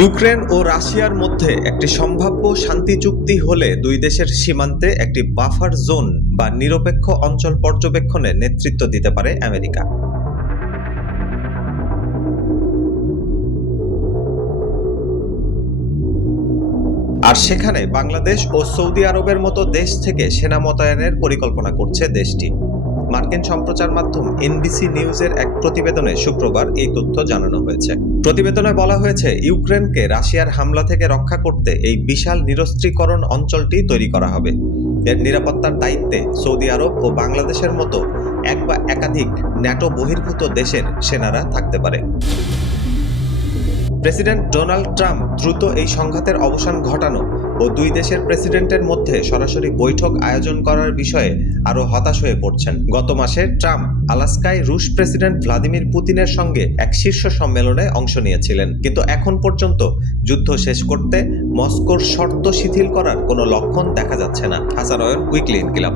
Ukraine ও রাশিয়ার মধ্যে একটি সম্ভাব্য শান্তি চুক্তি হলে দুই দেশের সীমান্তে একটি বাফার জোন বা নিরপেক্ষ অঞ্চল পর্যবেক্ষণে নেতৃত্ব দিতে পারে আমেরিকা। আর সেখানে বাংলাদেশ ও সৌদি আরবের মতো দেশ থেকে সেনা মোতায়েনের পরিকল্পনা করছে দেশটি। মার্কিন সম্প্রচার মাধ্যম এনবিসি নিউজের এক প্রতিবেদনে শুক্রবার এই তথ্য জানানো হয়েছে। প্রতিবেদনে বলা হয়েছে, ইউক্রেনকে রাশিয়ার হামলা থেকে রক্ষা করতে এই বিশাল নিরস্ত্রীকরণ অঞ্চলটি তৈরি করা হবে। এর নিরাপত্তার দায়িত্বে সৌদি আরব ও বাংলাদেশের মতো এক বা একাধিক ন্যাটো বহির্ভূত দেশের সেনারা থাকতে পারে। প্রেসিডেন্ট ডোনাল্ড ট্রাম্প দ্রুত এই সংঘাতের অবসান ঘটানো ও দুই দেশের প্রেসিডেন্টের মধ্যে সরাসরি বৈঠক আয়োজন করার বিষয়ে আরও হতাশ হয়ে পড়ছেন। গত মাসে ট্রাম্প আলাস্কায় রুশ প্রেসিডেন্ট ভ্লাদিমির পুতিনের সঙ্গে এক শীর্ষ সম্মেলনে অংশ নিয়েছিলেন, কিন্তু এখন পর্যন্ত যুদ্ধ শেষ করতে মস্কোর শর্ত শিথিল করার কোনো লক্ষণ দেখা যাচ্ছে না। হাসান অয়ন, উইকলি ইনকিলাব।